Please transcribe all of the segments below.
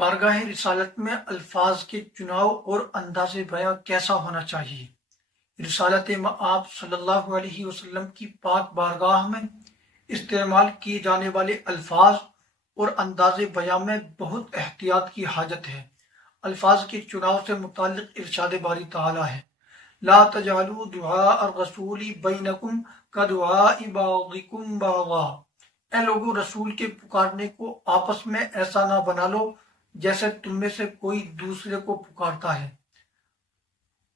بارگاہ رسالت میں الفاظ کے چناؤ اور انداز بیاں کیسا ہونا چاہیے؟ رسالت مآب صلی اللہ علیہ وسلم کی پاک بارگاہ میں استعمال کیے جانے والے الفاظ اور انداز بیاں میں بہت احتیاط کی حاجت ہے۔ الفاظ کے چناؤ سے متعلق ارشاد باری تعالیٰ ہے، لا تجعلوا دعاء الرسول بینکم کدعاء بعضکم بعضا۔ اے لوگو، رسول کے پکارنے کو آپس میں ایسا نہ بنا لو جیسے تم میں سے کوئی دوسرے کو پکارتا ہے۔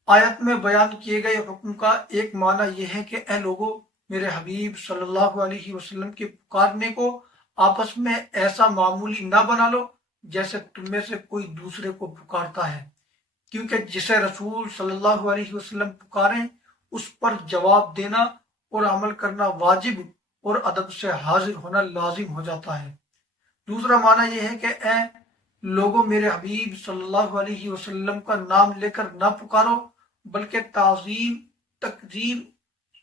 آیت میں بیان کیے گئے حکم کا ایک معنی یہ ہے کہ اے لوگو، میرے حبیب صلی اللہ علیہ وسلم کے پکارنے کو آپس میں ایسا معمولی نہ بنا لو جیسے تم میں سے کوئی دوسرے کو پکارتا ہے، کیونکہ جسے رسول صلی اللہ علیہ وسلم پکاریں اس پر جواب دینا اور عمل کرنا واجب اور ادب سے حاضر ہونا لازم ہو جاتا ہے۔ دوسرا معنی یہ ہے کہ اے لوگوں، میرے حبیب صلی اللہ علیہ وسلم کا نام لے کر نہ پکارو، بلکہ تعظیم، تکریم،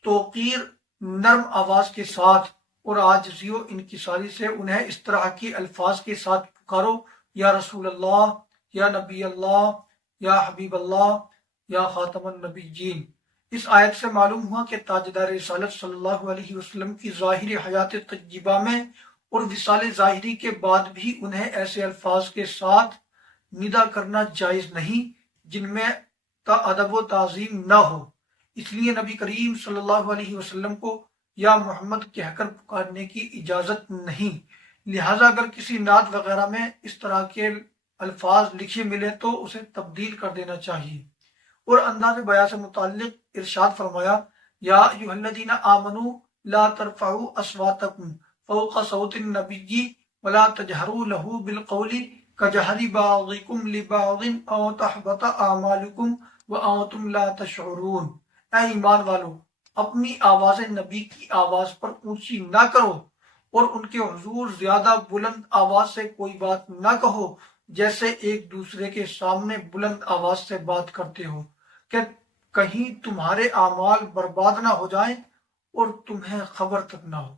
توقیر، نرم آواز کے ساتھ اور عاجزی و انکساری سے انہیں اس طرح کے الفاظ کے ساتھ پکارو، یا رسول اللہ، یا نبی اللہ، یا حبیب اللہ، یا خاتم النبیین۔ اس آیت سے معلوم ہوا کہ تاجدار رسالت صلی اللہ علیہ وسلم کی ظاہری حیات طیبہ میں اور وصال ظاہری کے بعد بھی انہیں ایسے الفاظ کے ساتھ ندا کرنا جائز نہیں جن میں ادب و تعظیم نہ ہو۔ اس لیے نبی کریم صلی اللہ علیہ وسلم کو یا محمد کہہ کر پکارنے کی اجازت نہیں۔ لہٰذا اگر کسی نعت وغیرہ میں اس طرح کے الفاظ لکھے ملے تو اسے تبدیل کر دینا چاہیے۔ اور انداز بیان سے متعلق ارشاد فرمایا، یا ایھا الذین آمنوا لا ترفعوا اصواتکم فوق صوت النبی ولا تجہروا لہ بالقول کجہر بعضکم لبعض ان تحبط اعمالکم وانتم لا تشعرون۔ اے ایمان والو، اپنی آوازیں نبی کی آواز پر اونچی نہ کرو اور ان کے حضور زیادہ بلند آواز سے کوئی بات نہ کہو جیسے ایک دوسرے کے سامنے بلند آواز سے بات کرتے ہو، کہ کہیں تمہارے اعمال برباد نہ ہو جائیں اور تمہیں خبر تک نہ ہو۔